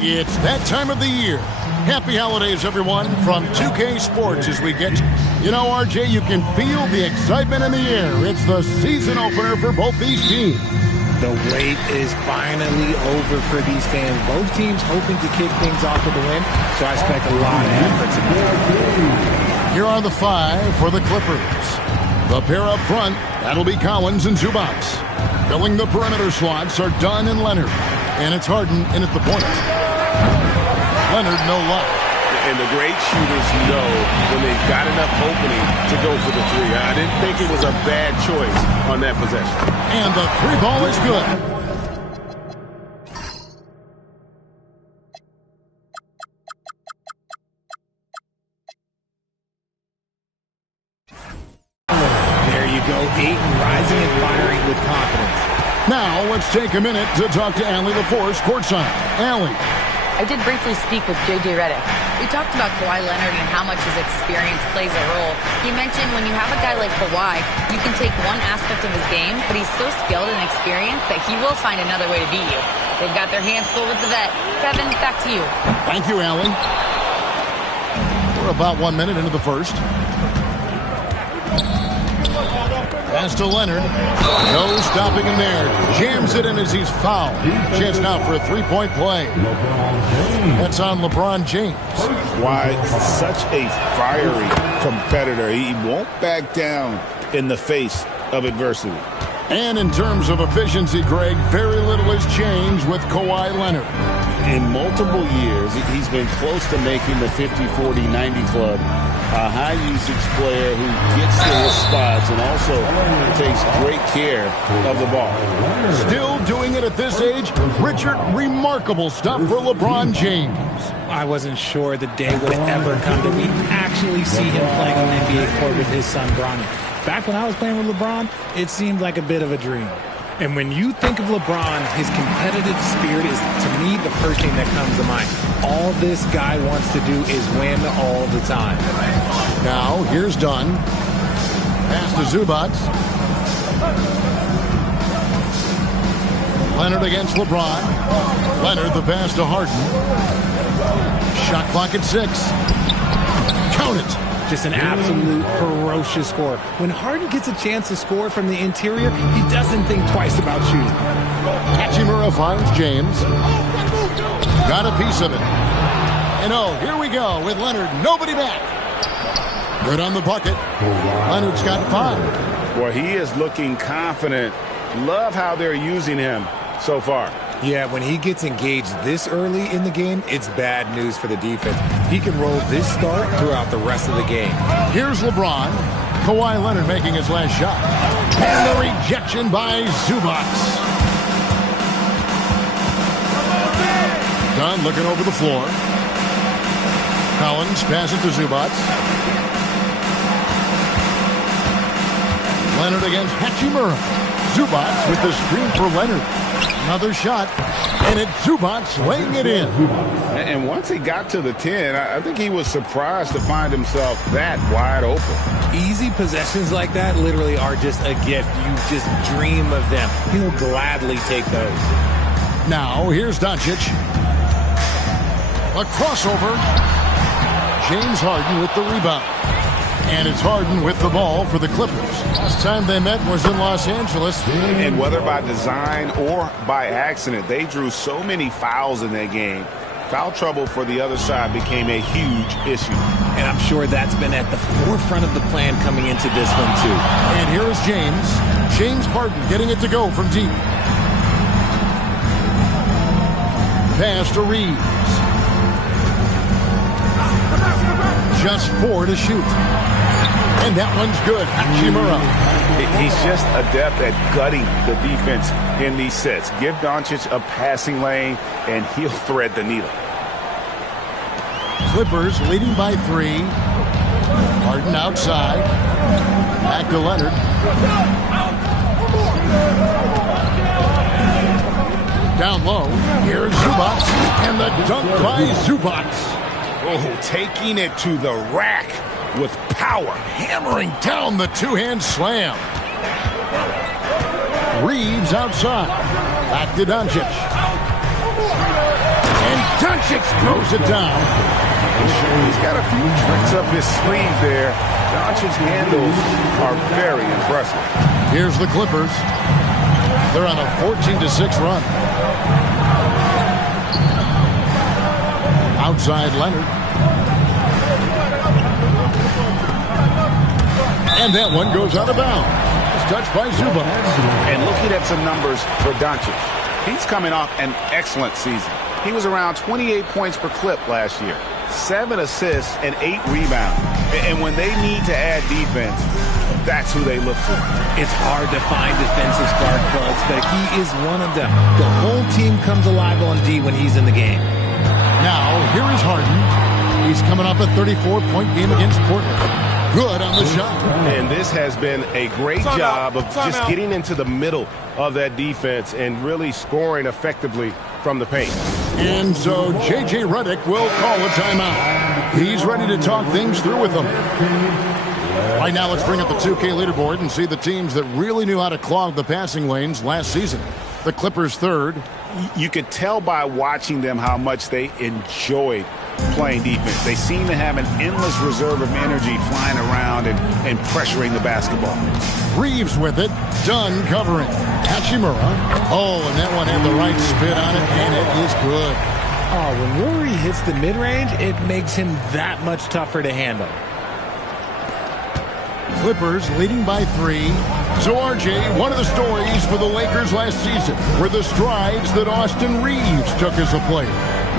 It's that time of the year. Happy holidays, everyone, from 2K Sports as we get... You know, RJ, you can feel the excitement in the air. It's the season opener for both these teams. The wait is finally over for these fans. Both teams hoping to kick things off with a win, so I expect a lot of effort tonight. Here are the five for the Clippers. The pair up front, that'll be Collins and Zubac. Filling the perimeter slots are Dunn and Leonard. And it's Harden in at the point. Leonard, no luck. And the great shooters know when they've got enough opening to go for the three. I didn't think it was a bad choice on that possession. And the three ball is good. There you go, Ayton rising and firing with confidence. Now let's take a minute to talk to Allie LaForce courtside. Allie. I did briefly speak with J.J. Redick. We talked about Kawhi Leonard and how much his experience plays a role. He mentioned when you have a guy like Kawhi, you can take one aspect of his game, but he's so skilled and experienced that he will find another way to beat you. They've got their hands full with the vet. Kevin, back to you. Thank you, Allie. We're about 1 minute into the first. Pass to Leonard. No stopping him there. Jams it in as he's fouled. Chance now for a three-point play. That's on LeBron James. Why, such a fiery competitor. He won't back down in the face of adversity. And in terms of efficiency, Greg, very little has changed with Kawhi Leonard. In multiple years, he's been close to making the 50-40-90 club. A high-usage player who gets to his spots and also takes great care of the ball. Still doing it at this age. Richard, remarkable stuff for LeBron James. I wasn't sure the day would ever come that we'd actually see him playing on an NBA court with his son, Bronny. Back when I was playing with LeBron, it seemed like a bit of a dream. And when you think of LeBron, his competitive spirit is, to me, the first thing that comes to mind. All this guy wants to do is win all the time. Now, here's Dunn. Pass to Zubac. Leonard against LeBron. Leonard, the pass to Harden. Shot clock at 6. Count it. Just an absolute ferocious score. When Harden gets a chance to score from the interior, he doesn't think twice about shooting. Hachimura finds James. Got a piece of it. And oh, here we go with Leonard. Nobody back. Good on the bucket. Leonard's got 5. Well, he is looking confident. Love how they're using him so far. Yeah, when he gets engaged this early in the game, it's bad news for the defense. He can roll this start throughout the rest of the game. Here's LeBron. Kawhi Leonard making his last shot. And the rejection by Zubac. Dunn looking over the floor. Collins passes to Zubac. Leonard against Hachimura. Zubac with the screen for Leonard. Another shot, and it's Zubac laying it in. And once he got to the 10, I think he was surprised to find himself that wide open. Easy possessions like that literally are just a gift. You just dream of them. He'll gladly take those. Now, here's Doncic. A crossover. James Harden with the rebound. And it's Harden with the ball for the Clippers. Last time they met was in Los Angeles. And whether by design or by accident, they drew so many fouls in that game. Foul trouble for the other side became a huge issue. And I'm sure that's been at the forefront of the plan coming into this one, too. And here is James. James Harden getting it to go from deep. Pass to Reeves. Just 4 to shoot. And that one's good. Hachimura. He's just adept at gutting the defense in these sets. Give Doncic a passing lane, and he'll thread the needle. Clippers leading by 3. Harden outside. Back to Leonard. Down low. Here's Zubac. And the dunk by Zubac. Oh, taking it to the rack with power. Hammering down the two-hand slam. Reeves outside. Back to Doncic. And Doncic throws it down. He's got a few tricks up his sleeve there. Doncic's handles are very impressive. Here's the Clippers. They're on a 14-6 run. Outside Leonard. And that one goes out of bounds. It's touched by Zubac. And looking at some numbers for Doncic, he's coming off an excellent season. He was around 28 points per clip last year, 7 assists and 8 rebounds. And when they need to add defense, that's who they look for. It's hard to find defensive spark plugs, but he is one of them. The whole team comes alive on D when he's in the game. Now, here is Harden. He's coming off a 34-point game against Portland. Good on the shot. And this has been a great job of just getting into the middle of that defense and really scoring effectively from the paint. And so J.J. Redick will call a timeout. He's ready to talk things through with them. Right now, let's bring up the 2K leaderboard and see the teams that really knew how to clog the passing lanes last season. The Clippers third. You could tell by watching them how much they enjoyed playing defense. They seem to have an endless reserve of energy flying around and pressuring the basketball. Reeves with it. Dunn covering. Hachimura. Oh, and that one had the right spin on it, and it is good. Oh, when Rory hits the mid-range, it makes him that much tougher to handle. Clippers leading by 3. So, RJ, one of the stories for the Lakers last season were the strides that Austin Reeves took as a player.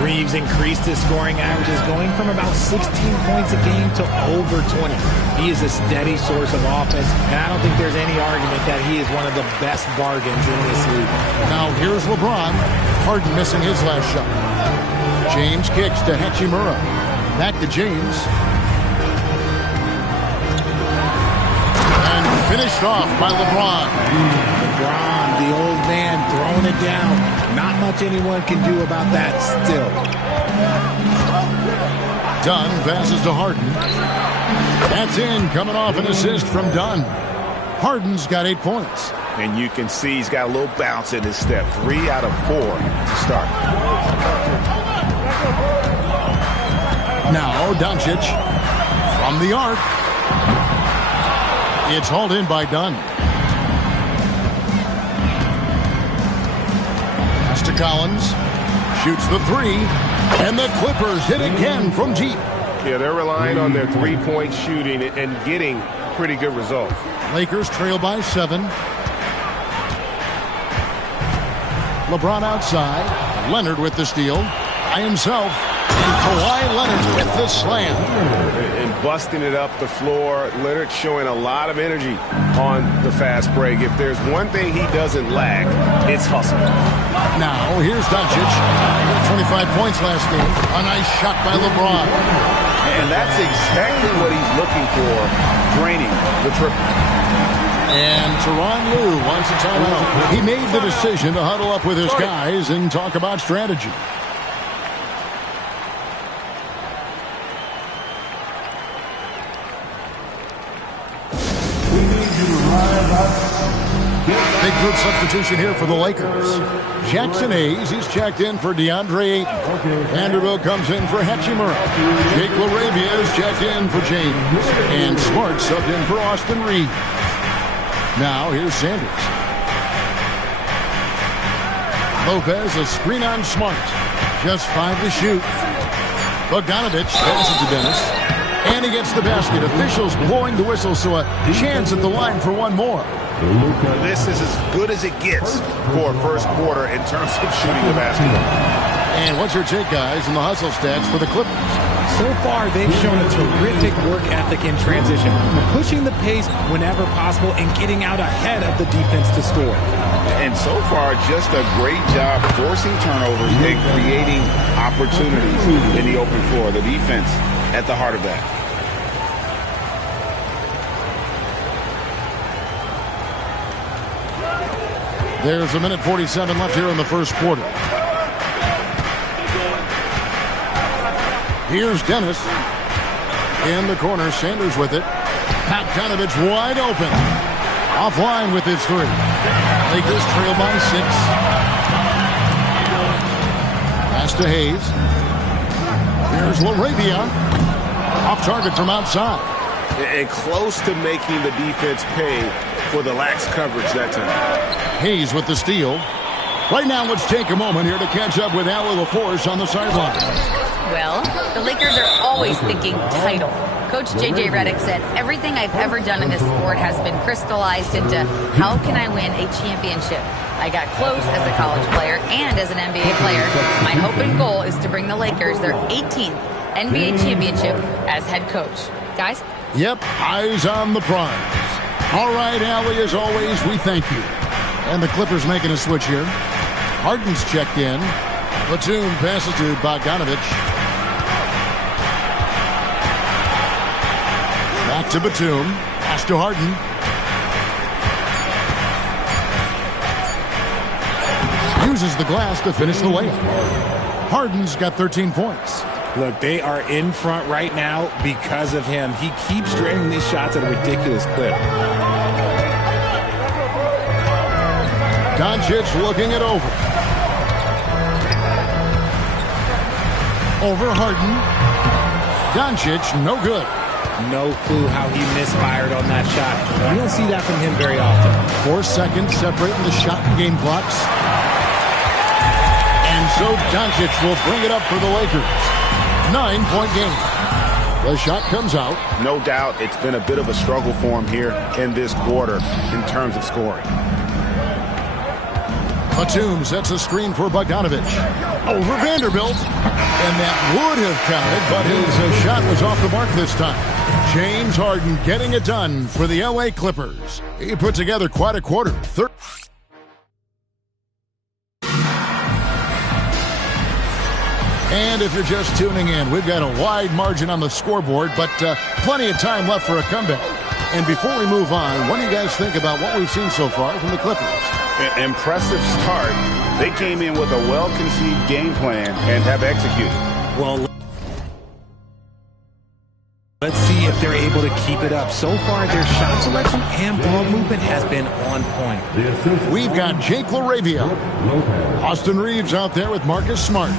Reeves increased his scoring averages, going from about 16 points a game to over 20. He is a steady source of offense, and I don't think there's any argument that he is one of the best bargains in this league. Now, here's LeBron. Harden missing his last shot. James kicks to Hachimura. Back to James. Finished off by LeBron. LeBron, the old man, throwing it down. Not much anyone can do about that still. Dunn passes to Harden. That's in, coming off an assist from Dunn. Harden's got 8 points. And you can see he's got a little bounce in his step. 3 out of 4 to start. Now Doncic from the arc. It's hauled in by Dunn. Pass to Collins. Shoots the 3. And the Clippers hit again from deep. Yeah, they're relying on their three-point shooting and getting pretty good results. Lakers trail by 7. LeBron outside. Leonard with the steal. By himself. And Kawhi Leonard with the slam. And busting it up the floor. Leonard showing a lot of energy on the fast break. If there's one thing he doesn't lack, it's hustle. Now, here's Doncic. 25 points last game. A nice shot by LeBron. And that's exactly what he's looking for, draining the triple. And Tyronn Lue wants a timeout. He made the decision to huddle up with his guys and talk about strategy. Big group substitution here for the Lakers. Jackson Hayes, he's checked in for DeAndre Ayton. Vanderbilt comes in for Hachimura. Jake LaRavia is checked in for James. And Smart subbed in for Austin Reeves. Now here's Sanders. Lopez, a screen on Smart. Just 5 to shoot. Bogdanovich passes to Dennis. And he gets the basket. Officials blowing the whistle, so a chance at the line for one more. This is as good as it gets for first quarter in terms of shooting the basketball. And what's your take, guys, in the hustle stats for the Clippers? So far, they've shown a terrific work ethic in transition, pushing the pace whenever possible and getting out ahead of the defense to score. And so far, just a great job forcing turnovers and creating opportunities in the open floor. The defense at the heart of that. There's a minute 47 left here in the first quarter. Here's Dennis. In the corner, Sanders with it. Bogdanovich wide open. Offline with his 3. Lakers trail by 6. Pass to Hayes. Here's LaRavia. Off target from outside. And close to making the defense pay for the lax coverage that time. Hayes with the steal. Right now, let's take a moment here to catch up with Allie LaForce on the sideline. Well, the Lakers are always thinking title. Coach J.J. Redick said, everything I've ever done in this sport has been crystallized into how can I win a championship. I got close as a college player and as an NBA player. My hope and goal is to bring the Lakers their 18th NBA championship as head coach. Guys? Yep, eyes on the prize. All right, Allie, as always, we thank you. And the Clippers making a switch here. Harden's checked in. Batum passes to Bogdanovich. Back to Batum. Pass to Harden. Uses the glass to finish the layup. Harden's got 13 points. Look, they are in front right now because of him. He keeps draining these shots at a ridiculous clip. Doncic looking it over. Over Harden. Doncic, no good. No clue how he misfired on that shot. You don't see that from him very often. 4 seconds separating the shot and game clocks. And so Doncic will bring it up for the Lakers. 9-point game. The shot comes out. No doubt it's been a bit of a struggle for him here in this quarter in terms of scoring. Batum sets a screen for Bogdanovich. Over Vanderbilt. And that would have counted, but his shot was off the mark this time. James Harden getting it done for the LA Clippers. He put together quite a quarter. And if you're just tuning in, we've got a wide margin on the scoreboard, but plenty of time left for a comeback. And before we move on, what do you guys think about what we've seen so far from the Clippers? Impressive start. They came in with a well-conceived game plan and have executed. Well, let's see if they're able to keep it up. So far, their shot selection and ball movement has been on point. We've got Jake LaRavia. Austin Reeves out there with Marcus Smart.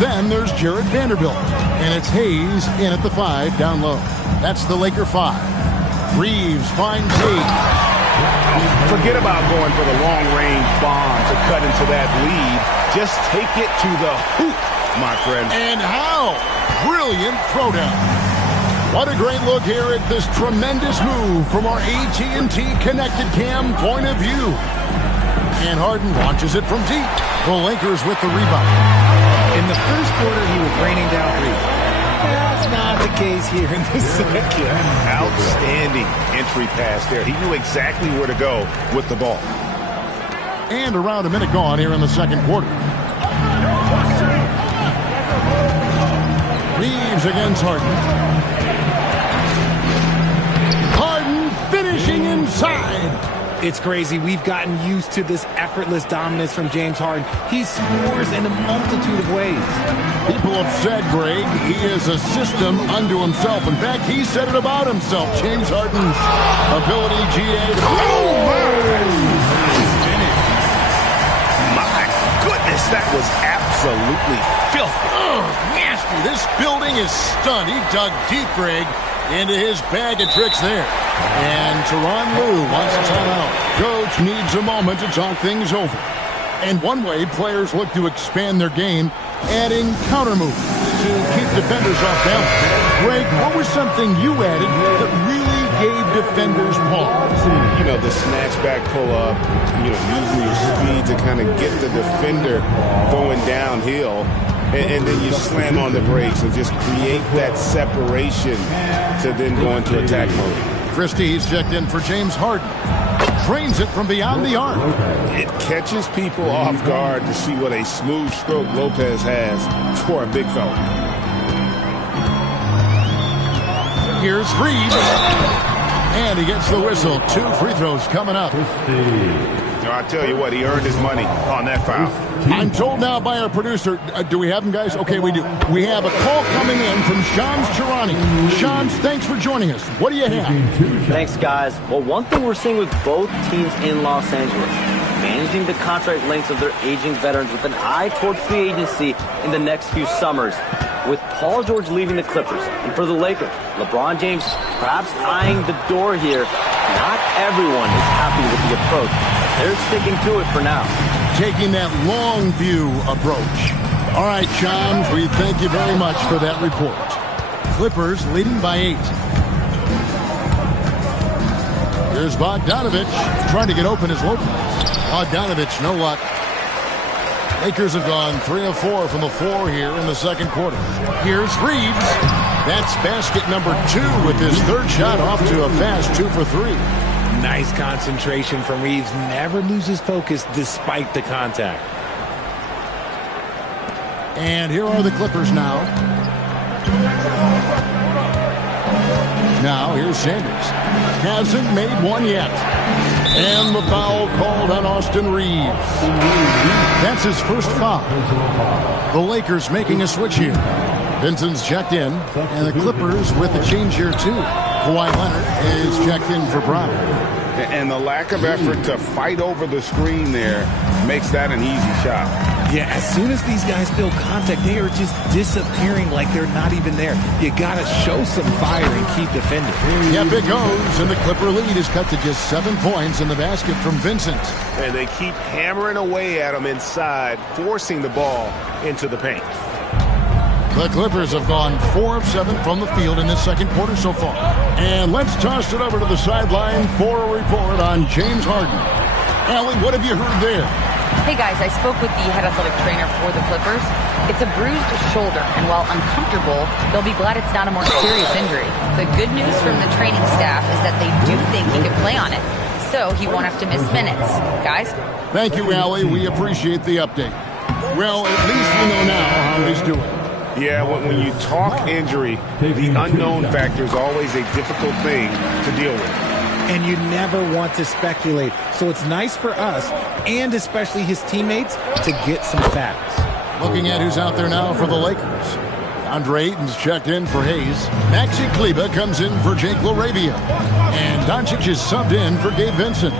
Then there's Jared Vanderbilt. And it's Hayes in at the 5 down low. That's the Laker 5. Reeves finds Hayes. Forget about going for the long-range bomb to cut into that lead. Just take it to the hoop, my friend. And how? Brilliant throwdown. What a great look here at this tremendous move from our AT&T Connected Cam point of view. And Harden launches it from deep. The Lakers with the rebound. In the first quarter, he was raining down threes. That's not the case here in the second. Outstanding entry pass there. He knew exactly where to go with the ball. And around a minute gone here in the second quarter. Reeves against Harden. Harden finishing inside. It's crazy. We've gotten used to this effortless dominance from James Harden. He scores in a multitude of ways. People have said, Greg, he is a system unto himself. In fact, he said it about himself. James Harden's ability, GA. Oh, He's finished. My goodness, that was absolutely filthy. Oh, nasty. This building is stunned. He dug deep, Greg, into his bag of tricks there. And Tyronn Lue wants a timeout. Coach needs a moment to talk things over. And one way players look to expand their game, adding counter moves to keep defenders off balance. Greg, what was something you added that really gave defenders pause? You know, the snatchback pull-up, you know, using your speed to kind of get the defender going downhill. And then you slam on the brakes and just create that separation to then go into attack mode. Christie's checked in for James Harden. Trains it from beyond the arc. It catches people off guard to see what a smooth stroke Lopez has for a big fella. Here's Reeves. And he gets the whistle. 2 free throws coming up. I tell you what, he earned his money on that foul. I'm told now by our producer, do we have him, guys? Okay, we do. We have a call coming in from Shams Charania. Shams, thanks for joining us. What do you have? Thanks, guys. Well, one thing we're seeing with both teams in Los Angeles, managing the contract lengths of their aging veterans with an eye toward free agency in the next few summers. With Paul George leaving the Clippers, and for the Lakers, LeBron James perhaps eyeing the door here, not everyone is happy with the approach. They're sticking to it for now. Taking that long view approach. All right, John, we thank you very much for that report. Clippers leading by 8. Here's Bogdanovich trying to get open as Lopez. Bogdanovich, no luck. Lakers have gone 3 of 4 from the floor here in the second quarter. Here's Reeves. That's basket number 2 with his third shot off to a fast 2 for 3. Nice concentration from Reeves. Never loses focus despite the contact. And here are the Clippers now. Now here's Sanders. Hasn't made one yet. And the foul called on Austin Reeves. That's his first foul. The Lakers making a switch here. Vincent's checked in, and the Clippers with a change here too. Kawhi Leonard is checked in for Brown. And the lack of effort to fight over the screen there makes that an easy shot. Yeah, as soon as these guys feel contact, they are just disappearing like they're not even there. You got to show some fire and keep defending. Yep, it goes, and the Clipper lead is cut to just 7 points in the basket from Vincent. And they keep hammering away at him inside, forcing the ball into the paint. The Clippers have gone 4 of 7 from the field in this second quarter so far. And let's toss it over to the sideline for a report on James Harden. Allie, what have you heard there? Hey guys, I spoke with the head athletic trainer for the Clippers. It's a bruised shoulder, and while uncomfortable, they'll be glad it's not a more serious injury. The good news from the training staff is that they do think he can play on it, so he won't have to miss minutes. Guys? Thank you, Allie. We appreciate the update. Well, at least we know now how he's doing. Yeah, when you talk injury, the unknown factor is always a difficult thing to deal with. And you never want to speculate. So it's nice for us, and especially his teammates, to get some facts. Looking at who's out there now for the Lakers. Andre Ayton's checked in for Hayes. Maxi Kleber comes in for Jake LaRavia. And Doncic is subbed in for Gabe Vincent.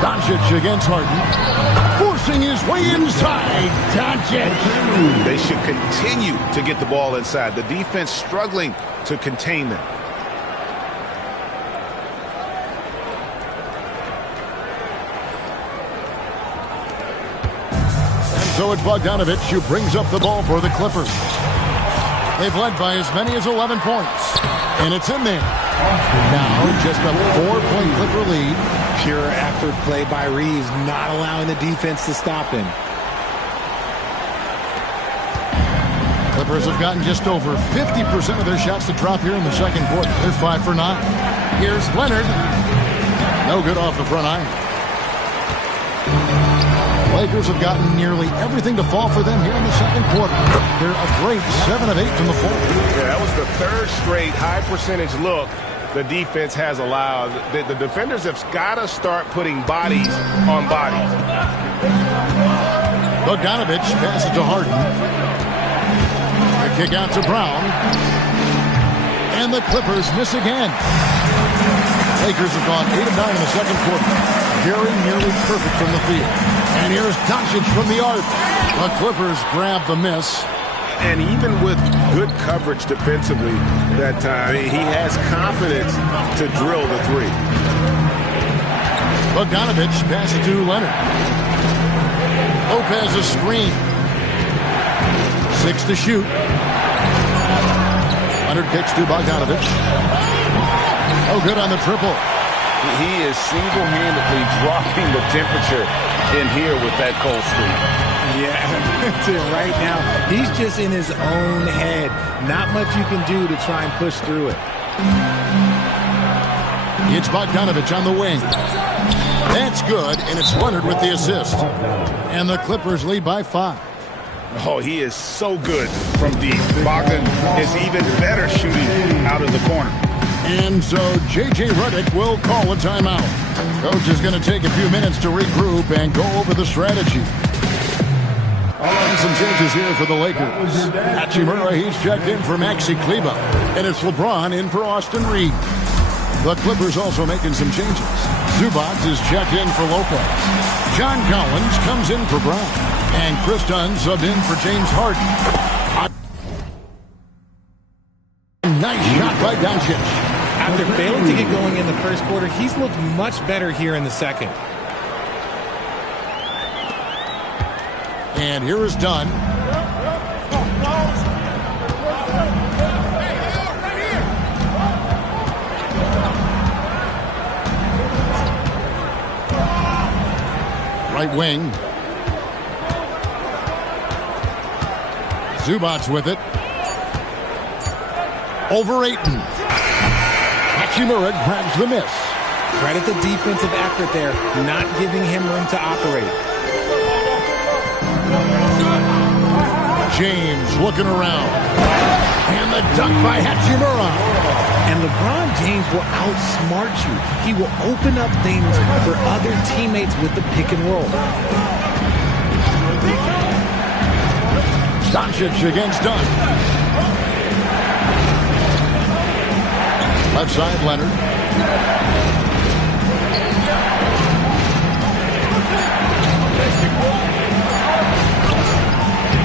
Doncic against Harden. Forcing his way inside. Doncic. They should continue to get the ball inside. The defense struggling to contain them. And so it's Bogdanovich who brings up the ball for the Clippers. They've led by as many as 11 points. And it's in there. Now just a 4-point Clipper lead. Pure effort play by Reeves, not allowing the defense to stop him. Clippers have gotten just over 50% of their shots to drop here in the second quarter. They're 5 for 9. Here's Leonard. No good off the front iron. Lakers have gotten nearly everything to fall for them here in the second quarter. They're a great 7 of 8 from the floor. Yeah, that was the third straight high percentage look the defense has allowed. The defenders have got to start putting bodies on bodies. Bogdanovich passes to Harden. A kick out to Brown. And the Clippers miss again. Lakers have gone 8 of 9 in the second quarter. Very nearly perfect from the field. And here's Doncic from the arc. The Clippers grab the miss. And even with good coverage defensively that time, he has confidence to drill the three. Bogdanovich passes to Leonard. Lopez a screen. 6 to shoot. Leonard kicks to Bogdanovich. Oh, good on the triple. He is single-handedly dropping the temperature in here with that cold streak. Yeah, that's it right now. He's just in his own head. Not much you can do to try and push through it. It's Bogdanovich on the wing. That's good, and it's Leonard with the assist. And the Clippers lead by 5. Oh, he is so good from deep. Bogdan is even better shooting out of the corner. And so J.J. Redick will call a timeout. Coach is going to take a few minutes to regroup and go over the strategy. All right, some changes here for the Lakers. Hachimura, he's checked in for Maxi Kleber. And it's LeBron in for Austin Reeves. The Clippers also making some changes. Zubac is checked in for Lopez. John Collins comes in for Brown. And Chris Dunn subbed in for James Harden. A nice shot by Doncic. After failing to get going in the first quarter, he's looked much better here in the second. And here is Dunn. Right wing. Zubac with it. Over Ayton. Hachimura grabs the miss. Credit the defensive effort there, not giving him room to operate. James looking around. And the dunk by Hachimura. And LeBron James will outsmart you. He will open up things for other teammates with the pick and roll. Doncic against Dunn. Left side, Leonard.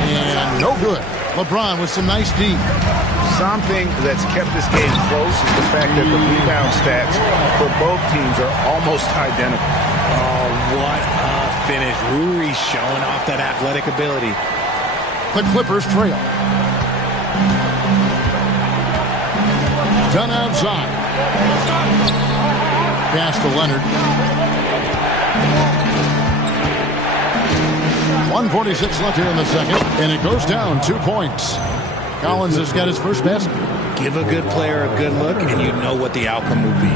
And no good. LeBron with some nice D. Something that's kept this game close is the fact that the rebound stats for both teams are almost identical. Oh, what a finish. Rui showing off that athletic ability. The Clippers trail. Dunn outside. Pass to Leonard. 1:46 left here in the second, and it goes down 2 points. Collins has got his first basket. Give a good player a good look, and you know what the outcome will be.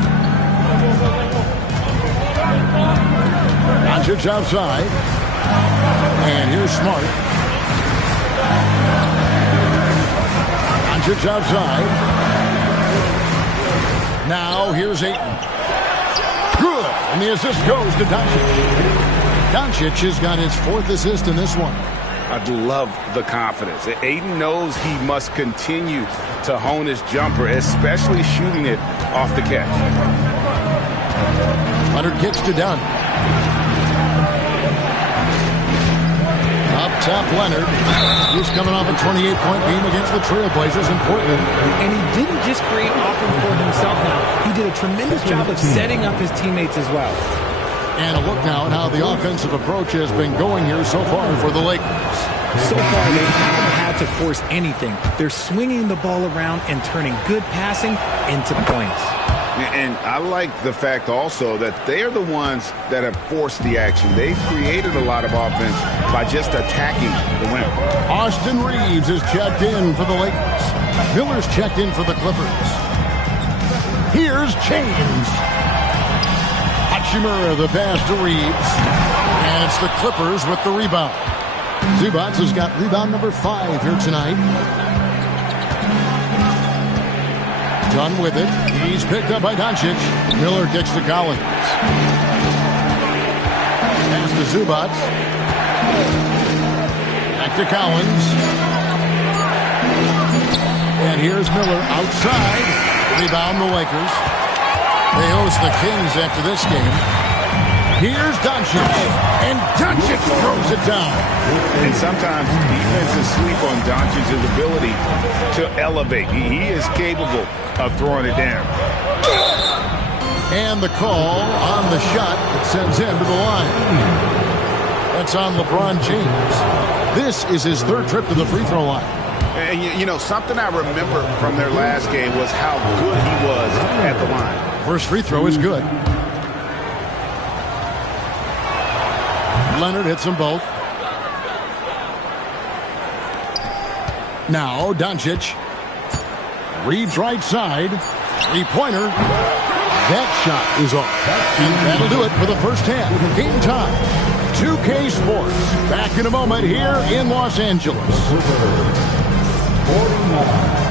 Doncic outside. And here's Smart. Doncic outside. Now here's Ayton. Good. And the assist goes to Doncic. Doncic has got his 4th assist in this one. I love the confidence. Ayton knows he must continue to hone his jumper, especially shooting it off the catch. Leonard kicks to Dunn. Up top, Leonard. He's coming off a 28-point game against the Trailblazers in Portland. And he didn't just create offense for himself now. He did a tremendous job of setting up his teammates as well. And a look now at how the offensive approach has been going here so far for the Lakers. So far, they haven't had to force anything. They're swinging the ball around and turning good passing into points. And I like the fact also that they are the ones that have forced the action. They've created a lot of offense by just attacking the rim. Austin Reeves is checked in for the Lakers. Miller's checked in for the Clippers. Here's James. Hachimura the pass to Reeves. And it's the Clippers with the rebound. Zubac has got rebound number 5 here tonight. Dunn with it. He's picked up by Doncic. Miller kicks to Collins. Pass to Zubac. Back to Collins. And here's Miller outside. Rebound the Lakers. They host the Kings after this game. Here's Doncic. And Doncic throws it down. And sometimes defenses sleep on Doncic's ability to elevate. He is capable of throwing it down. And the call on the shot that sends him to the line. That's on LeBron James. This is his 3rd trip to the free throw line. And you know, something I remember from their last game was how good he was at the line. First free throw is good. Leonard hits them both. Now Doncic. Reeves right side. Three-pointer. That shot is off. And that'll do it for the first half. Game time. 2K Sports. Back in a moment here in Los Angeles. 49.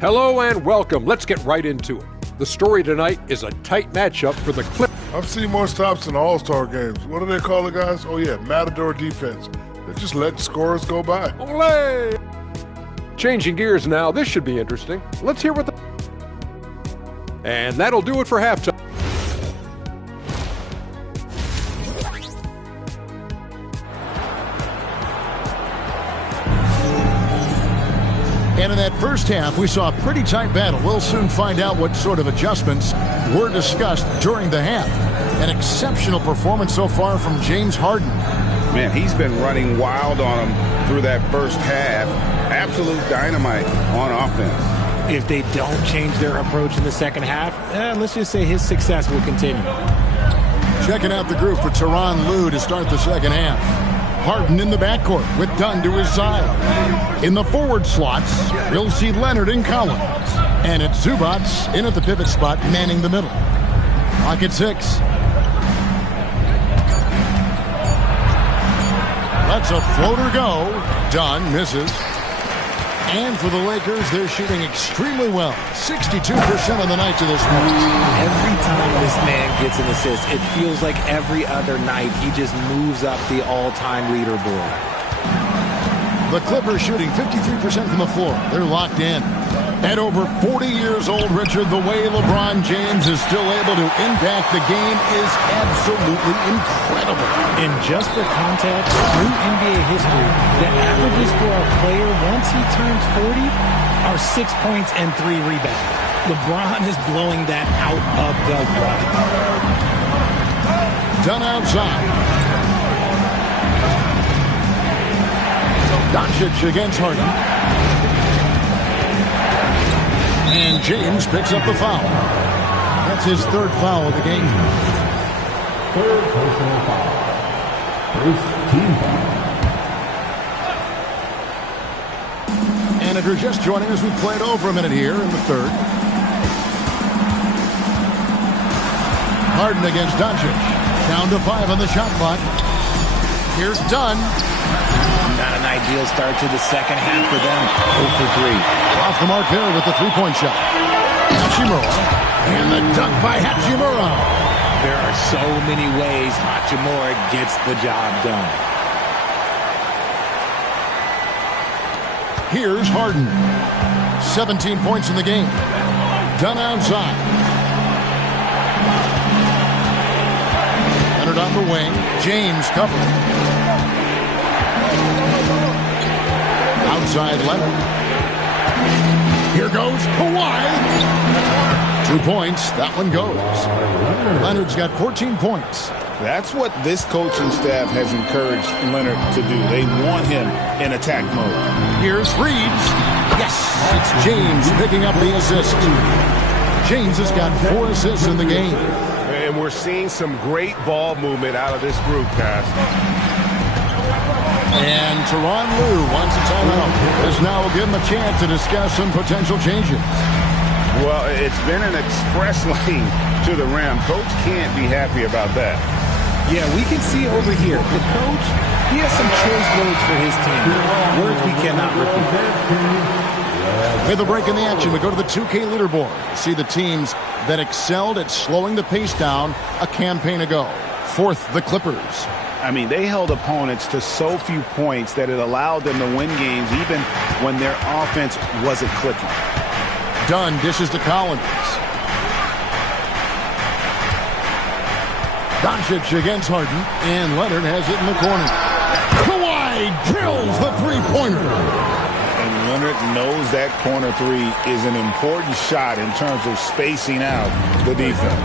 Hello and welcome. Let's get right into it. The story tonight is a tight matchup for the Clippers. I've seen more stops in All-Star games. What do they call it, guys? Oh, yeah, Matador defense. They're just letting scores go by. Olé! Changing gears now. This should be interesting. Let's hear what the... And that'll do it for halftime. And in that first half, we saw a pretty tight battle. We'll soon find out what sort of adjustments were discussed during the half. An exceptional performance so far from James Harden. Man, he's been running wild on him through that first half. Absolute dynamite on offense. If they don't change their approach in the second half, let's just say his success will continue. Checking out the group for Tyronn Lue to start the second half. Harden in the backcourt with Dunn to his side. In the forward slots, we'll see Leonard and Collins. And it's Zubats in at the pivot spot, manning the middle. Clock at 6. Lets a floater go. Dunn misses. And for the Lakers, they're shooting extremely well. 62% on the night to this point. Every time this man gets an assist, it feels like every other night he just moves up the all-time leaderboard. The Clippers shooting 53% from the floor. They're locked in. At over 40 years old, Richard, the way LeBron James is still able to impact the game is absolutely incredible. And just for context, through NBA history, the averages for a player once he turns 40 are 6 points and 3 rebounds. LeBron is blowing that out of the water. Done outside. Doncic against Harden. And James picks up the foul. That's his third foul of the game. Third personal foul. First team foul. And if you're just joining us, we played over a minute here in the third. Harden against Doncic. Down to 5 on the shot clock. Here's Dunn. Not an ideal start to the second half for them. 0 for 3. Off the mark there with the three-point shot. Hachimura. And the dunk by Hachimura. There are so many ways Hachimura gets the job done. Here's Harden. 17 points in the game. Done outside. Leonard on the wing. James covering. Outside Leonard. Here goes Kawhi. 2 points. That one goes. Leonard's got 14 points. That's what this coaching staff has encouraged Leonard to do. They want him in attack mode. Here's Reeves. Yes, it's James picking up the assist. James has got 4 assists in the game. And we're seeing some great ball movement out of this group, guys. And Tyronn Lue wants a timeout. This now will give him a chance to discuss some potential changes. Well, it's been an express lane to the rim. Coach can't be happy about that. Yeah, we can see over here. The coach, he has some choice words for his team. Words we cannot repeat. With a break in the action, we go to the 2K leaderboard. See the teams that excelled at slowing the pace down a campaign ago. Fourth, the Clippers. I mean, they held opponents to so few points that it allowed them to win games even when their offense wasn't clicking. Dunn dishes to Collins. Doncic against Harden, and Leonard has it in the corner. Kawhi drills the three-pointer. And Leonard knows that corner three is an important shot in terms of spacing out the defense.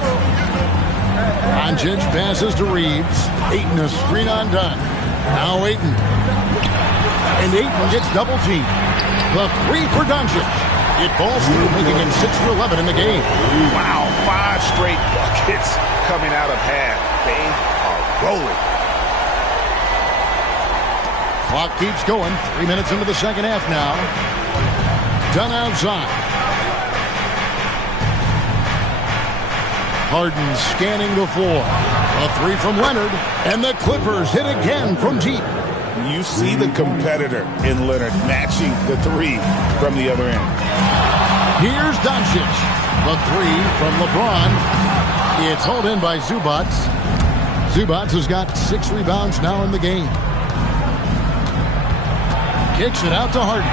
Doncic passes to Reeves. Ayton a screen on Dunn. Now Ayton. And Ayton gets double teamed. The three for Doncic. It falls through, making him 6 for 11 in the game. Wow, 5 straight buckets coming out of half. They are rolling. Clock keeps going. 3 minutes into the second half now. Dunn outside. Harden scanning the floor. A three from Leonard. And the Clippers hit again from deep. You see the competitor in Leonard matching the three from the other end. Here's Doncic. The three from LeBron. It's hauled in by Zubac. Zubac has got 6 rebounds now in the game. Kicks it out to Harden.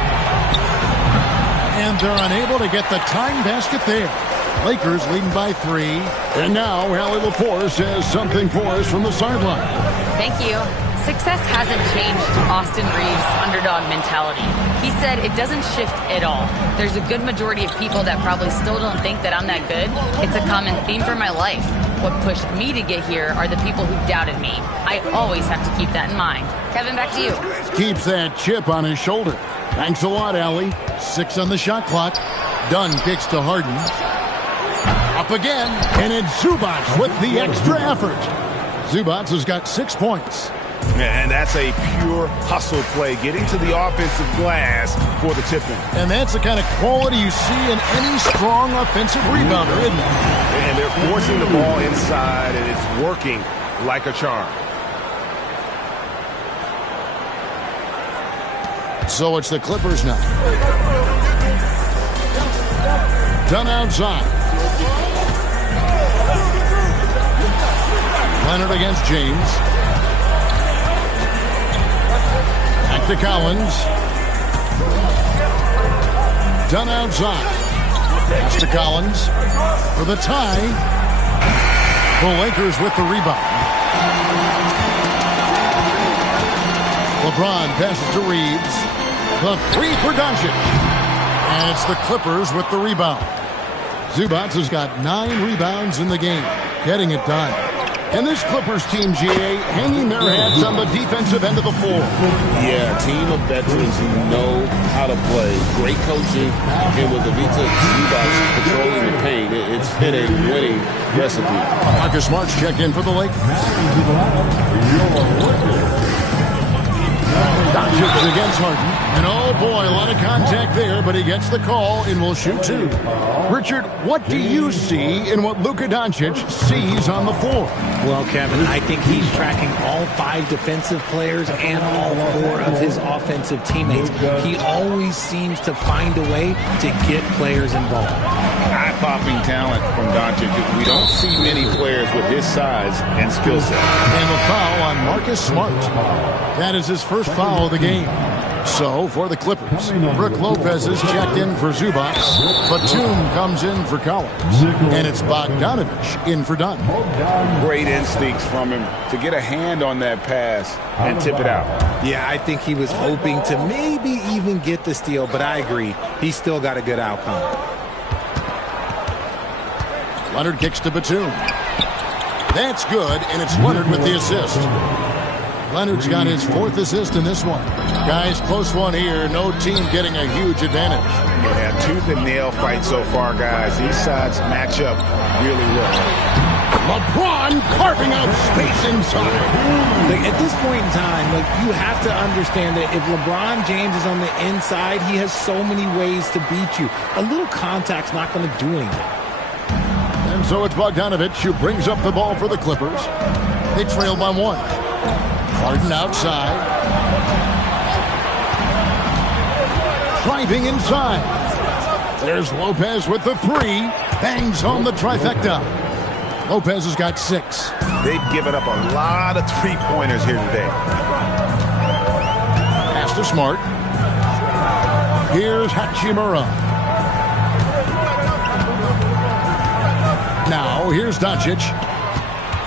And they're unable to get the tying basket there. Lakers leading by 3. And now Allie LaForce has something for us from the sideline. Thank you. Success hasn't changed Austin Reeves' underdog mentality. He said it doesn't shift at all. There's a good majority of people that probably still don't think that I'm that good. It's a common theme for my life. What pushed me to get here are the people who doubted me. I always have to keep that in mind. Kevin, back to you. Keeps that chip on his shoulder. Thanks a lot, Allie. 6 on the shot clock. Dunn kicks to Harden. Up again, and it's Zubac with the extra effort. Zubac has got 6 points. And that's a pure hustle play, getting to the offensive glass for the tip-in. And that's the kind of quality you see in any strong offensive rebounder, isn't it? And they're forcing the ball inside, and it's working like a charm. So it's the Clippers now. Done outside. Leonard against James. Back to Collins. Done outside. Pass to Collins for the tie. The Lakers with the rebound. LeBron passes to Reeves. The 3 for Doncic. And it's the Clippers with the rebound. Zubac has got 9 rebounds in the game, getting it done. And this Clippers team, GA, hanging their hats on the defensive end of the floor. Yeah, a team of veterans who know how to play. Great coaching. And with Ivica Zubac controlling the paint, it's been a winning recipe. Marcus Smart's checked in for the Lakers. Doncic against Harden. And oh boy, a lot of contact there, but he gets the call and will shoot 2. Richard, what do you see in what Luka Doncic sees on the floor? Well, Kevin, I think he's tracking all 5 defensive players and all 4 of his offensive teammates. He always seems to find a way to get players involved. Eye-popping talent from Doncic. We don't see many players with his size and skill set. And the foul on Marcus Smart. That is his first foul of the game. So, for the Clippers, Brook Lopez is checked in for Zubac. Batum comes in for Collins. And it's Bogdanovich in for Dunn. Great instincts from him to get a hand on that pass and tip it out. Yeah, I think he was hoping to maybe even get the steal, but I agree. He still got a good outcome. Leonard kicks to Batum. That's good, and it's Leonard with the assist. Leonard's got his 4th assist in this one. Guys, close one here. No team getting a huge advantage. Yeah, tooth and nail fight so far, guys. These sides match up really well. LeBron carving out space inside. At this point in time, you have to understand that if LeBron James is on the inside, he has so many ways to beat you. A little contact's not going to do anything. And so it's Bogdanovich who brings up the ball for the Clippers. They trail by 1. Harden outside. Driving inside. There's Lopez with the 3. Bangs home the trifecta. Lopez has got 6. They've given up a lot of 3-pointers here today. Pass to Smart. Here's Hachimura. Now, here's Doncic.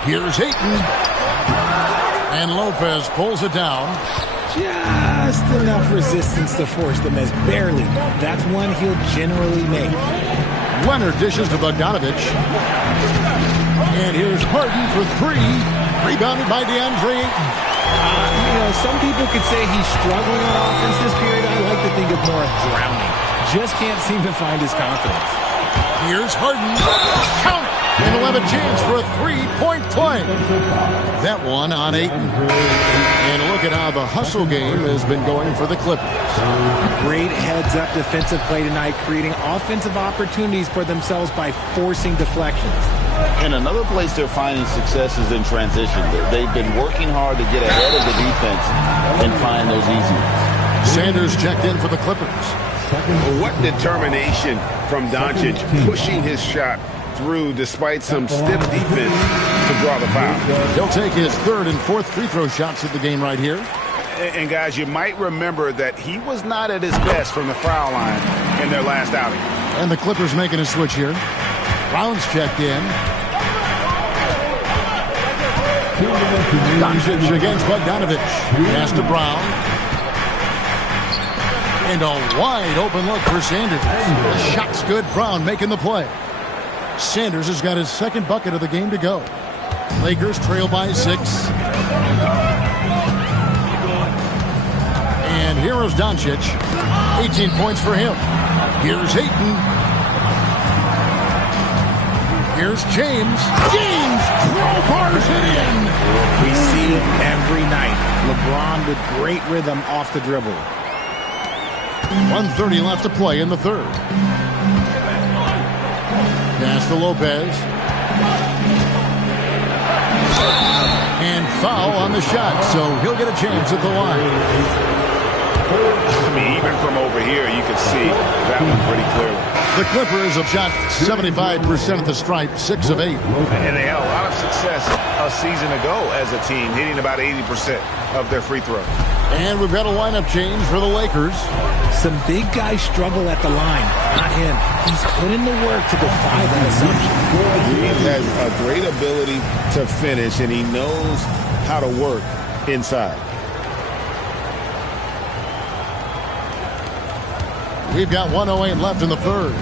Here's Ayton. And Lopez pulls it down. Just enough resistance to force the miss. Barely. That's one he'll generally make. Leonard dishes to Bogdanovich. And here's Harden for 3. Rebounded by DeAndre Ayton. Some people could say he's struggling on offense this period. I like to think of more of drowning. Just can't seem to find his confidence. Here's Harden. Count it. And he'll have a chance for a 3-point play. That one on Ayton. And look at how the hustle game has been going for the Clippers. Great heads-up defensive play tonight, creating offensive opportunities for themselves by forcing deflections. And another place they're finding success is in transition. They've been working hard to get ahead of the defense and find those easy ones. Sanders checked in for the Clippers. What determination from Doncic, pushing his shot through despite some stiff defense to draw the foul. He'll take his third and fourth free throw shots of the game right here. And guys, you might remember that he was not at his best from the foul line in their last outing. And the Clippers making a switch here. Brown's checked in. Doncic against Bogdanovich. Pass to Brown. And a wide open look for Sanders. The shot's good. Brown making the play. Sanders has got his second bucket of the game to go. Lakers trail by 6. And here is Doncic. 18 points for him. Here's Ayton. Here's James. James crowbars it in. We see it every night. LeBron with great rhythm off the dribble. 1:30 left to play in the third. Pass to Lopez. And foul on the shot, so he'll get a chance at the line. I mean, even from over here, you can see that one pretty clearly. The Clippers have shot 75% at the stripe, 6 of 8. And they had a lot of success a season ago as a team, hitting about 80% of their free throws. And we've got a lineup change for the Lakers. Some big guys struggle at the line. Not him. He's put in the work to defy that assumption. He has a great ability to finish, and he knows how to work inside. We've got 1:08 left in the third.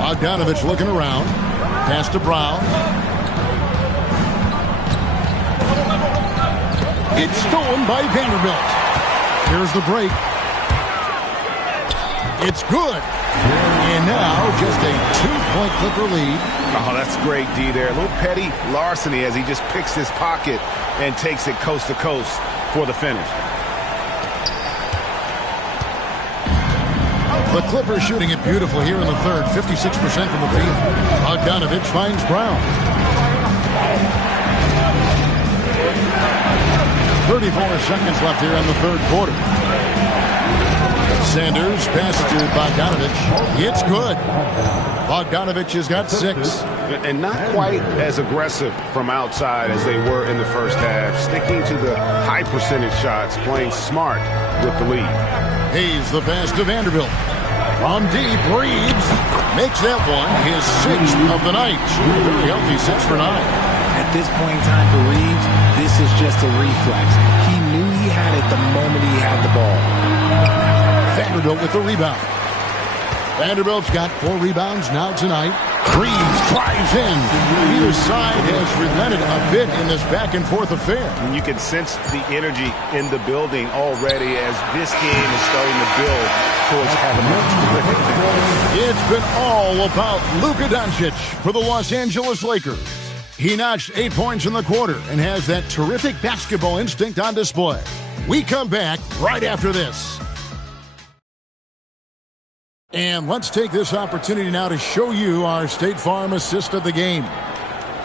Bogdanovich looking around. Pass to Brown. It's stolen by Vanderbilt. Here's the break. It's good. And now just a 2-point Clipper lead. Oh, that's great D there. A little petty larceny as he just picks his pocket and takes it coast to coast for the finish. The Clippers shooting it beautiful here in the third. 56% from the field. Bogdanovich finds Brown. 34 seconds left here in the third quarter. Sanders passes to Bogdanovich. It's good. Bogdanovich has got 6. And not quite as aggressive from outside as they were in the first half. Sticking to the high percentage shots, playing smart with the lead. Hayes the pass to Vanderbilt. From deep, Reeves makes that one his 6th of the night. A very healthy 6 for 9. At this point in time for Reeves, this is just a reflex. He knew he had it the moment he had the ball. Vanderbilt with the rebound. Vanderbilt's got 4 rebounds now tonight. Reeves drives in. Either side has relented a bit in this back-and-forth affair. And you can sense the energy in the building already as this game is starting to build towards having a terrific finish. It's been all about Luka Doncic for the Los Angeles Lakers. He notched 8 points in the quarter and has that terrific basketball instinct on display. We come back right after this. And let's take this opportunity now to show you our State Farm assist of the game.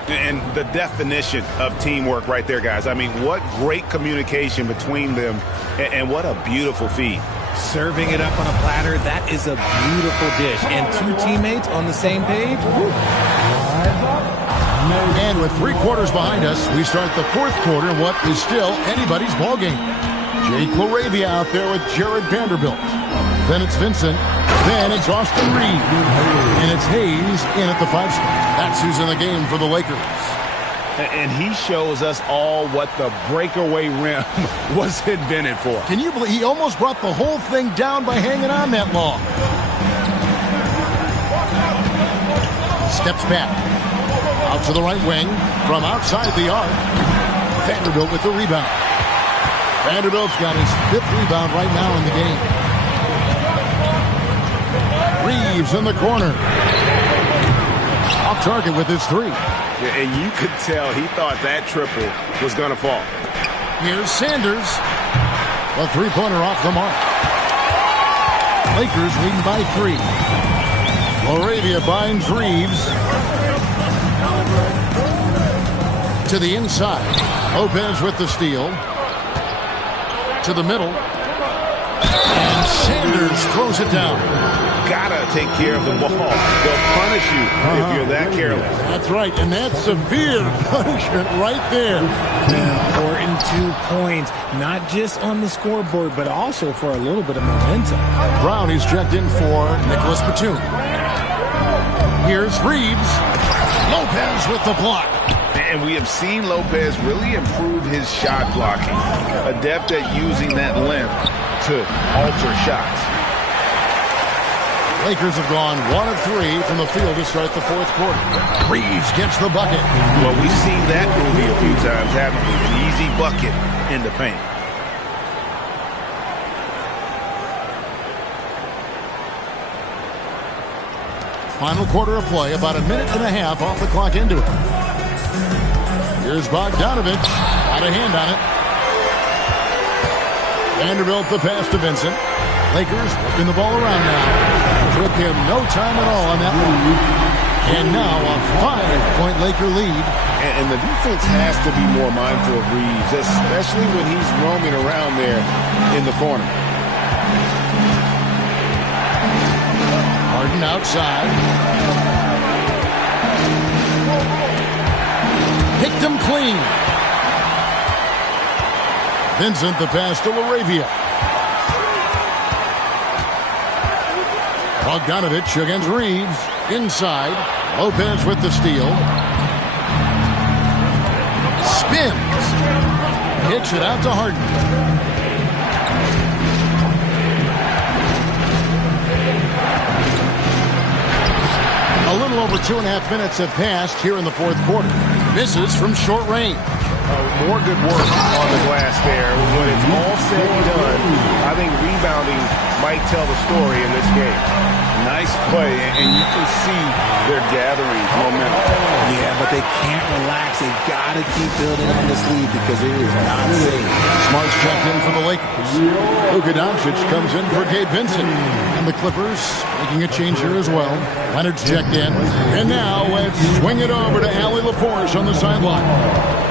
And the definition of teamwork right there, guys. I mean, what great communication between them, and what a beautiful feed. Serving it up on a platter, that is a beautiful dish. And 2 teammates on the same page. Woo. And with 3 quarters behind us, we start the fourth quarter in what is still anybody's ballgame. Jake LaRavia out there with Jared Vanderbilt. Then it's Vincent. Then it's Austin Reed. And it's Hayes in at the 5 spot. That's who's in the game for the Lakers. And he shows us all what the breakaway rim was invented for. Can you believe he almost brought the whole thing down by hanging on that long? Steps back. Out to the right wing. From outside the arc. Vanderbilt with the rebound. Vanderbilt's got his 5th rebound right now in the game. Reeves in the corner. Off target with his 3. And you could tell he thought that triple was going to fall. Here's Sanders. The 3-pointer off the mark. Lakers leading by 3. LaRavia binds Reeves. To the inside. Lopez with the steal. To the middle. And Sanders throws it down. gotta take care of the ball. They'll punish you if you're that careless. That's right, and that's severe punishment right there. Important 2 points, not just on the scoreboard, but also for a little bit of momentum. Brown is checked in for Nicholas Batum. Here's Reeves. Lopez with the block. And we have seen Lopez really improve his shot blocking. Adept at using that length to alter shots. Lakers have gone 1 of 3 from the field to start the fourth quarter. Reeves gets the bucket. Well, we've seen that movie a few times, haven't we? An easy bucket in the paint. Final quarter of play, about a minute and a half off the clock into it. Here's Bogdanovich. Got a hand on it. Vanderbilt the pass to Vincent. Lakers working the ball around now. Took him no time at all on that one. And now a 5-point Laker lead. And the defense has to be more mindful of Reeves, especially when he's roaming around there in the corner. Harden outside. Picked him clean. Vincent the pass to LaRavia. Bogdanovich against Reeves. Inside. Lopez with the steal. Spins. Kicks it out to Harden. A little over 2.5 minutes have passed here in the fourth quarter. Misses from short range. More good work on the glass there. When it's all said and done, I think rebounding might tell the story in this game. Nice play, and you can see they're gathering momentum. Yeah, but they can't relax. They got to keep building on this lead because it is not safe. Smart's checked in for the Lakers. Luka Doncic comes in for Gabe Vincent. And the Clippers making a change here as well. Leonard's checked in. And now let's swing it over to Allie LaForce on the sideline.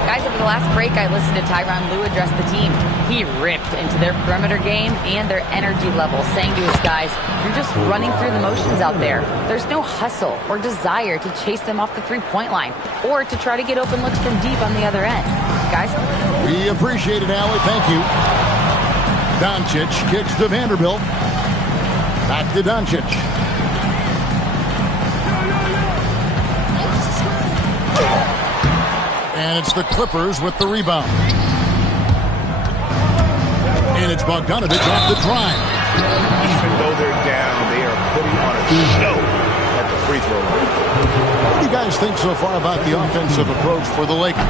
Guys, over the last break, I listened to Tyronn Lue address the team. He ripped into their perimeter game and their energy level, saying to his guys, you're just running through the motions out there. There's no hustle or desire to chase them off the three-point line or to try to get open looks from deep on the other end. Guys? We appreciate it, Allie. Thank you. Doncic kicks to Vanderbilt. Back to Doncic. And it's the Clippers with the rebound. And it's Bogdanovich off the drive. Even though they're down, they are putting on a show at the free throw line. What do you guys think so far about the offensive approach for the Lakers?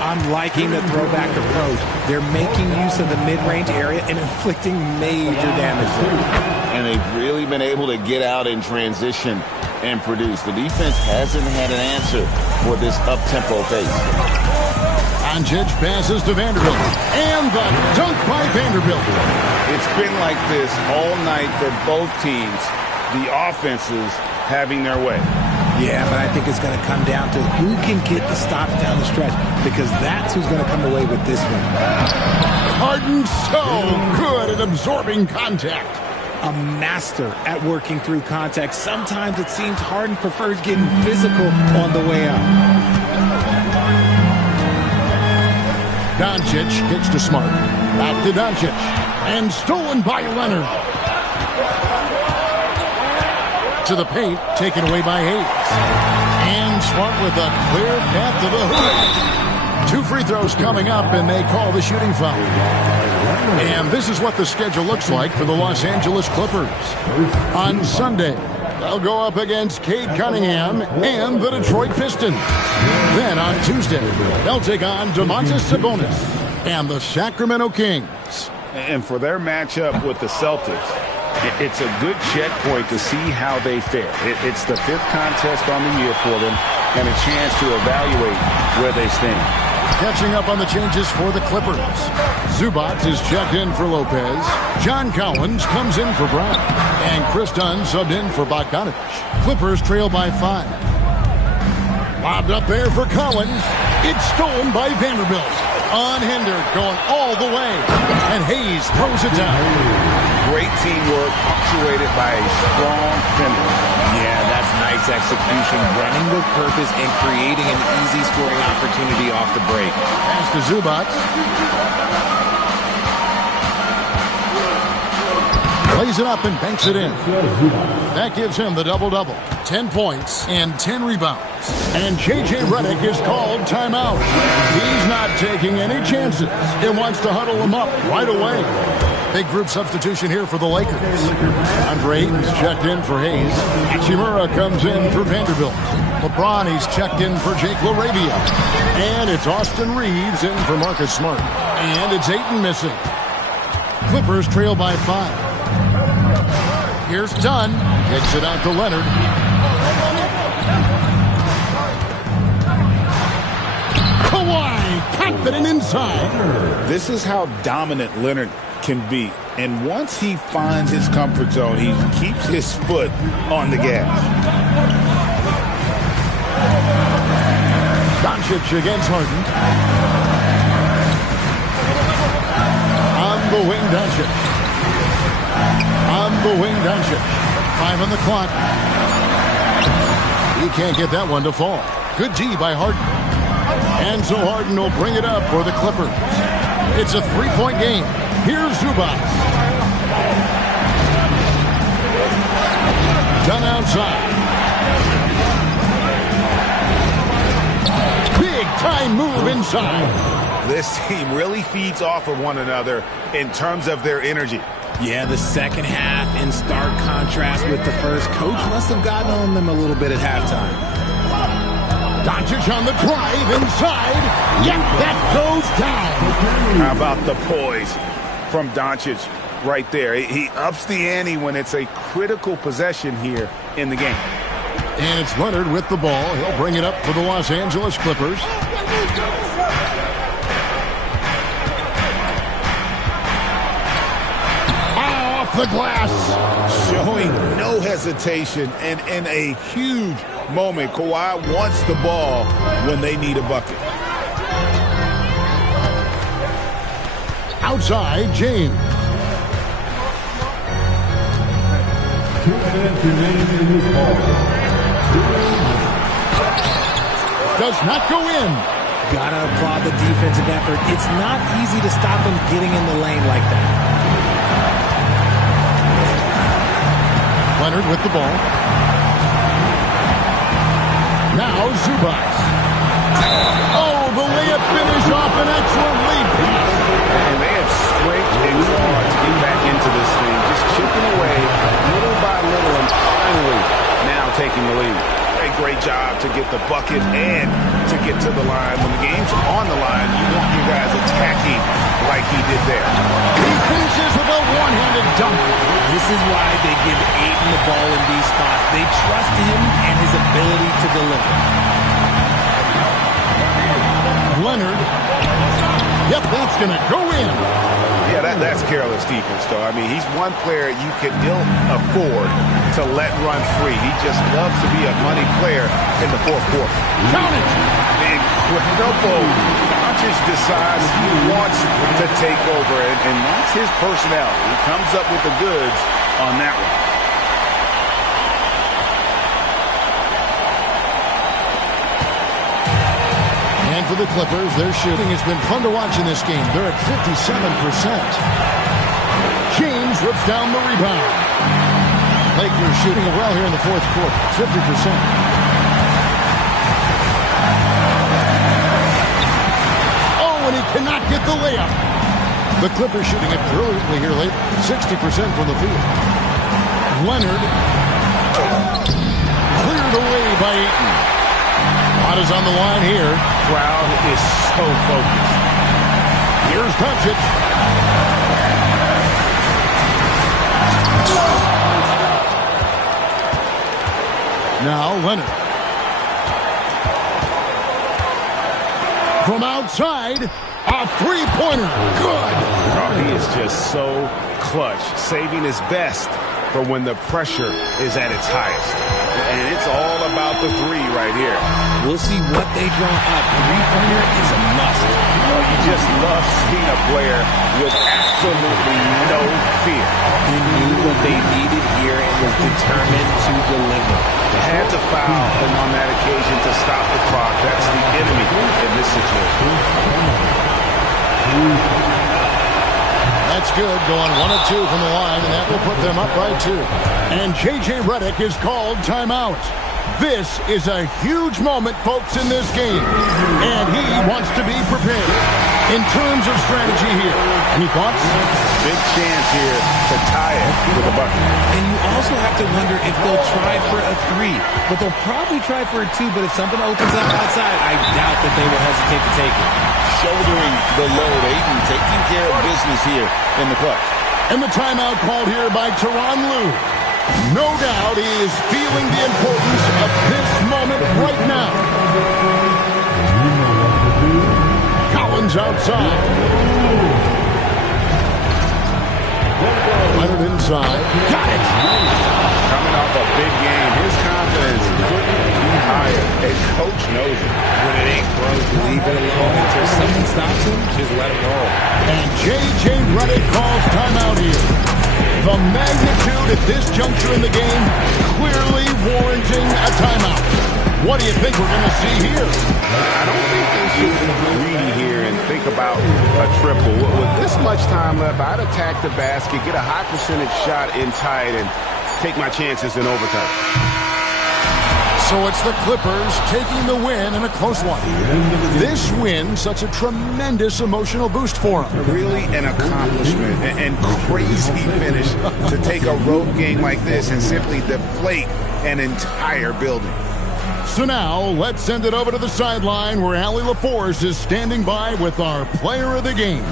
I'm liking the throwback approach. They're making use of the mid-range area and inflicting major damage there. And they've really been able to get out in transition and produce. The defense hasn't had an answer for this up-tempo pace. Doncic passes to Vanderbilt. And the dunk by Vanderbilt. It's been like this all night for both teams. The offenses having their way. Yeah, but I think it's going to come down to who can get the stops down the stretch, because that's who's going to come away with this one. Harden so good at absorbing contact. A master at working through contact. Sometimes it seems Harden prefers getting physical on the way out. Doncic kicks to Smart. Back to Doncic. And stolen by Leonard. To the paint, taken away by Hayes. And Smart with a clear path to the hoop. 2 free throws coming up, and they call the shooting foul. And this is what the schedule looks like for the Los Angeles Clippers. On Sunday, they'll go up against Cade Cunningham and the Detroit Pistons. Then on Tuesday, they'll take on Domantas Sabonis and the Sacramento Kings. And for their matchup with the Celtics, it's a good checkpoint to see how they fare. It's the 5th contest on the year for them and a chance to evaluate where they stand. Catching up on the changes for the Clippers. Zubac is checked in for Lopez. John Collins comes in for Brown. And Chris Dunn subbed in for Bogdanovich. Clippers trail by 5. Lobbed up there for Collins. It's stolen by Vanderbilt. Unhindered, going all the way. And Hayes throws it down. Great Great teamwork punctuated by a strong finish. Yeah, that's nice execution, running with purpose and creating an easy scoring opportunity off the break. Pass to Zubac. Plays it up and banks it in. That gives him the double-double. 10 points and 10 rebounds. And J.J. Redick is called timeout. He's not taking any chances. He wants to huddle them up right away. Big group substitution here for the Lakers. Andre Ayton's checked in for Hayes. Hachimura comes in for Vanderbilt. LeBron, he's checked in for Jake LaRavia. And it's Austin Reeves in for Marcus Smart. And it's Ayton missing. Clippers trail by 5. Here's Dunn. Kicks it out to Leonard. Kawhi, confident inside. This is how dominant Leonard can be. And once he finds his comfort zone, he keeps his foot on the gas. Doncic against Harden. On the wing, Doncic. On the wing, Doncic. 5 on the clock. He can't get that one to fall. Good D by Harden. And so Harden will bring it up for the Clippers. It's a 3-point game. Here's Zubac. Done outside. Big time move inside. This team really feeds off of one another in terms of their energy. Yeah, the second half in stark contrast with the first. Coach must have gotten on them a little bit at halftime. Doncic on the drive inside. Yep, that goes down. How about the poise from Doncic right there? He ups the ante when it's a critical possession here in the game. And it's Leonard with the ball. He'll bring it up for the Los Angeles Clippers. The glass. Showing no hesitation, and in a huge moment, Kawhi wants the ball when they need a bucket. Outside, James. 2 minutes remaining in this ball. Does not go in. Gotta applaud the defensive effort. It's not easy to stop him getting in the lane like that. Leonard with the ball. Now Zubac. Oh, the layup finish off an excellent lead pass. And they have scraped and clawed to get back into this thing, just chipping away little by little, and finally now taking the lead. Great job to get the bucket and to get to the line. When the game's on the line, you want your guys attacking like he did there. He finishes with a one-handed dunk. This is why they give Ayton the ball in these spots. They trust him and his ability to deliver. Leonard. Yep, that's going to go in. Yeah, that's careless defense, though. I mean, he's one player you can ill afford to let run free. He just loves to be a money player in the fourth quarter. Count it. Incredible. Doncic decides he wants to take over, and that's his personnel. He comes up with the goods on that one. And for the Clippers, their shooting has been fun to watch in this game. They're at 57%. James rips down the rebound. Lakers shooting it well here in the fourth quarter, 50%. And he cannot get the layup. The Clippers shooting it brilliantly here late, 60% from the field. Leonard cleared away by Ayton. Lot is on the line here. Crowd is so focused. Here's Doncic. Now Leonard. From outside, a three-pointer. Good. Oh, he is just so clutch, saving his best for when the pressure is at its highest. And it's all about the three right here. We'll see what they draw up. Three-pointer is a must. Well, you just love seeing a player with absolutely no fear. He knew determined to deliver. Had to foul and on that occasion to stop the clock. That's the enemy in this situation. That's good, going 1 of 2 from the line, and that will put them up by 2. And J.J. Redick is called timeout. This is a huge moment, folks, in this game. And he wants to be prepared. In terms of strategy here, any thoughts? Big chance here to tie it with a bucket. And you also have to wonder if they'll try for a 3. But they'll probably try for a 2, but if something opens up outside, I doubt that they will hesitate to take it. Shouldering the load. Aiden taking care of business here in the clutch. And the timeout called here by Tyronn Lue. No doubt he is feeling the importance of this moment right now. Collins outside. Leonard inside. Got it! Coming off a big game, his confidence couldn't be higher. And coach knows it. When it ain't broke, leave it alone. Until someone stops him, just let him roll. And J.J. Redick calls timeout here. The magnitude at this juncture in the game clearly warranting a timeout. What do you think we're going to see here? I don't think they should be greedy here and think about a triple. With this much time left, I'd attack the basket, get a high percentage shot in tight, and take my chances in overtime. So it's the Clippers taking the win in a close one. This win, such a tremendous emotional boost for them. Really an accomplishment and crazy finish to take a road game like this and simply deflate an entire building. So now, let's send it over to the sideline where Allie LaForce is standing by with our player of the game.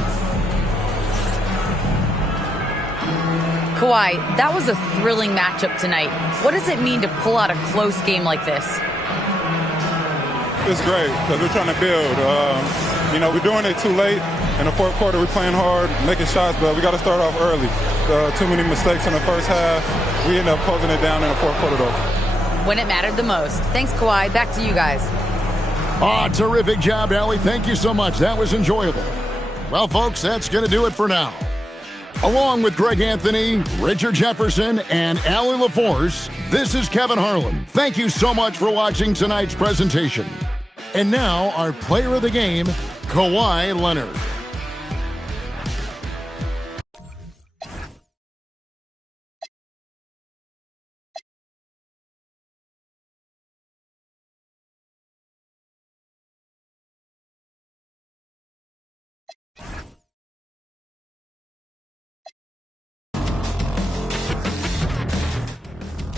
Kawhi, that was a thrilling matchup tonight. What does it mean to pull out a close game like this? It's great because we're trying to build. We're doing it too late. In the fourth quarter, we're playing hard, making shots, but we got to start off early. Too many mistakes in the first half. We end up closing it down in the fourth quarter, though. When it mattered the most. Thanks, Kawhi. Back to you guys. Terrific job, Allie. Thank you so much. That was enjoyable. Well, folks, that's going to do it for now. Along with Greg Anthony, Richard Jefferson, and Allie LaForce, this is Kevin Harlan. Thank you so much for watching tonight's presentation. And now, our player of the game, Kawhi Leonard.